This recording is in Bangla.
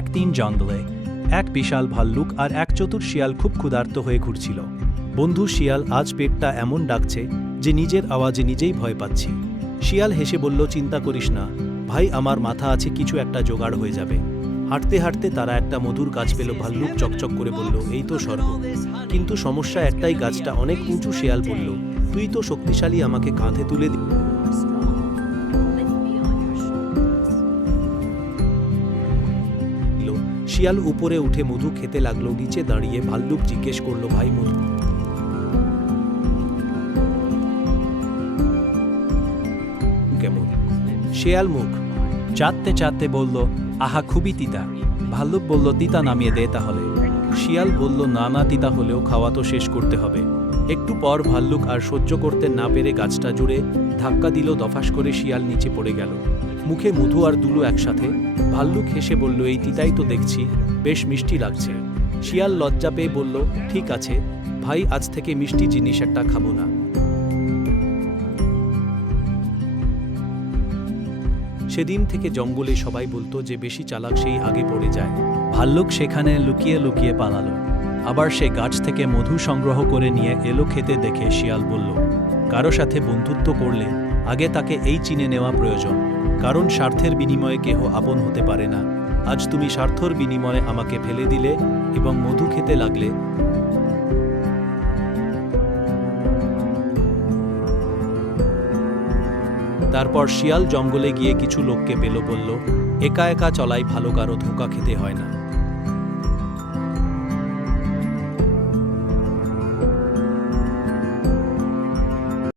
একদিন জঙ্গলে এক বিশাল ভাল্লুক আর এক চতুর শিয়াল খুব ক্ষুধার্ত হয়ে ঘুরছিল। বন্ধু শিয়াল, আজ পেটটা এমন ডাকছে যে নিজের আওয়াজে নিজেই ভয় পাচ্ছি। শিয়াল হেসে বলল, চিন্তা করিস না ভাই, আমার মাথা আছে, কিছু একটা জোগাড় হয়ে যাবে। হাঁটতে হাঁটতে তারা একটা মধুর গাছ পেল। ভাল্লুক চকচক করে বলল, এই তো স্বর্গ, কিন্তু সমস্যা একটাই, গাছটা অনেক উঁচু। শিয়াল বলল, তুই তো শক্তিশালী, আমাকে কাঁধে তুলে দিল। শিয়াল উপরে উঠে মধু খেতে লাগলো। নিচে দাঁড়িয়ে ভাল্লুক জিজ্ঞেস করলো, ভাই মধু কেমন? শিয়াল মুখ চাটতে চাটতে বলল, আহা, খুবই তিতা। ভাল্লুক বলল, তিতা নামিয়ে দে তাহলে। শিয়াল বলল, না না, তিতা হলেও খাওয়া তো শেষ করতে হবে। একটু পর ভাল্লুক আর সহ্য করতে না পেরে গাছটা জুড়ে ধাক্কা দিল। দফাস করে শিয়াল নিচে পড়ে গেল, মুখে মধু আর দুলু একসাথে। ভাল্লুক হেসে বলল, এই তিতাই তো দেখছি, বেশ মিষ্টি লাগছে। শিয়াল লজ্জা পেয়ে বলল, ঠিক আছে ভাই, আজ থেকে মিষ্টি জিনিস একটা খাবো না। সেদিন থেকে জঙ্গলে সবাই বলতো যে বেশি চালাক সেই আগে পড়ে যায়। ভাল্লুক সেখানে লুকিয়ে লুকিয়ে পালালো। আবার সে গাছ থেকে মধু সংগ্রহ করে নিয়ে এলো খেতে। দেখে শিয়াল বলল, কারো সাথে বন্ধুত্ব করলে আগে তাকে এই চিনে নেওয়া প্রয়োজন, কারণ স্বার্থের বিনিময়ে কেহ আপন হতে পারে না। আজ তুমি স্বার্থর বিনিময়ে আমাকে ফেলে দিলে এবং মধু খেতে লাগলে। তারপর শিয়াল জঙ্গলে গিয়ে কিছু লোককে পেল, বলল, একা একা চলাই ভালো, কারো ধোঁকা খেতে হয় না।